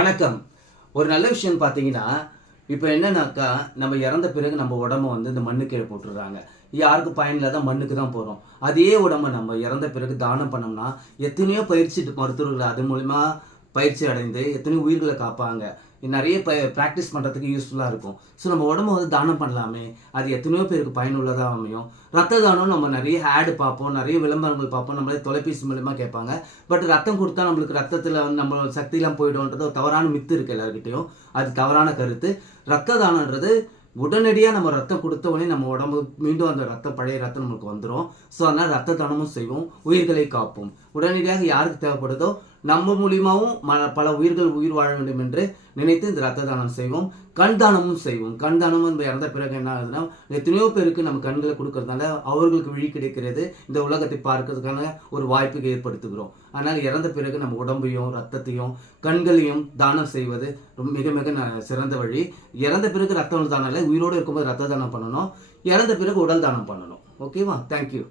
வணக்கம். ஒரு நல்ல விஷயம் பார்த்தீங்கன்னா, இப்போ என்னன்னாக்கா, நம்ம இறந்த பிறகு நம்ம உடம்ப இந்த மண்ணு கீழ போட்டுர்றாங்க. யாருக்கும் பயனில்லாத மண்ணுக்கு தான் போறோம். அதே உடம்ப நம்ம இறந்த பிறகு தானம் பண்ணோம்னா, எத்தனையோ பயிற்சி மருத்துவர்கள் அது மூலியமா பயிற்சி அடைந்து எத்தனையோ உயிர்கள காப்பாங்க. நெறைய பிராக்டிஸ் பண்றதுக்கு யூஸ்ஃபுல்லா இருக்கும். ஸோ நம்ம உடம்ப தானம் பண்ணலாமே! அது எத்தனையோ பேருக்கு பயனுள்ளதா அமையும். ரத்த தானம் நம்ம நெறைய ஆட் பார்ப்போம். நெறைய விளம்பரங்கள் பார்ப்போம். நம்மளே தொலைபேசி மூலியமா கேட்பாங்க. பட் ரத்தம் குடுத்தா நம்மளுக்கு ரத்தத்தில நம்ம சக்திலாம் போயிடும்ன்றது ஒரு தவறான மித்து இருக்கு எல்லார்கிட்டயும். அது தவறான கருத்து. ரத்த தானம்ன்றது உடனடியா நம்ம ரத்தம் குடுத்த உடனே நம்ம உடம்பு மீண்டும் அந்த ரத்தம் பழைய ரத்தம் நமக்கு வந்துரும். ஸோ அதனால ரத்த தானமும் செய்வோம். உயிர்களை காப்போம். உடனடியாக யாருக்கு தேவைப்படுதோ நம்ம மூலியமாவும் பல உயிர்கள் உயிர் வாழ வேண்டும் என்று நினைத்து இந்த ரத்த தானம் செய்வோம். கண் தானமும் செய்வோம். கண் தானமும் நம்ம இறந்த பிறகு என்ன ஆகுதுன்னா, எத்தனையோ பேருக்கு நம்ம கண்கள குடுக்கறதுனால அவர்களுக்கு விழி கிடைக்கிறது. இந்த உலகத்தை பார்க்கறதுக்கான ஒரு வாய்ப்புக்கு ஏற்படுத்துகிறோம். அதனால இறந்த பிறகு நம்ம உடம்பையும், ரத்தத்தையும், கண்களையும் தானம் செய்வது மிக மிக சிறந்த வழி. இறந்த பிறகு ரத்த தானம் இல்ல, உயிரோடு இருக்கும்போது ரத்த தானம் பண்ணணும். இறந்த பிறகு உடல் தானம் பண்ணணும். ஓகேவா? Thank you.